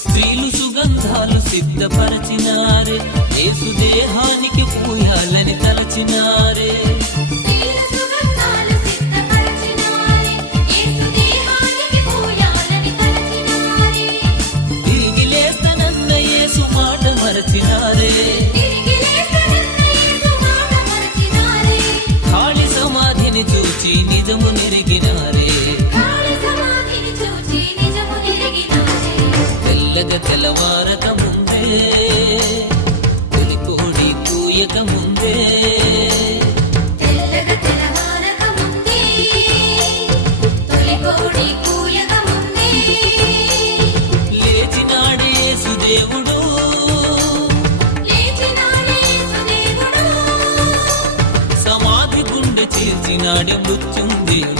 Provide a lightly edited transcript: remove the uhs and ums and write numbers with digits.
స్త్రీలు సుగంధాలు సిద్ధపరచినారే, యేసు దేహానికి పూయాలని తలచినారే. తిరిగి లేస్తనన్న యేసు మాట మరచినారే, ఖాళీ సమాధిని చూచి నిజము నెరిగినారే. తెల్లగ తెల్లవారక ముందే, తొలి కోడి కూయక ముందే, లేచినాడే యేసు దేవుడు, సమాధి గుండె చేర్చినాడే మృత్యుంజయుడు.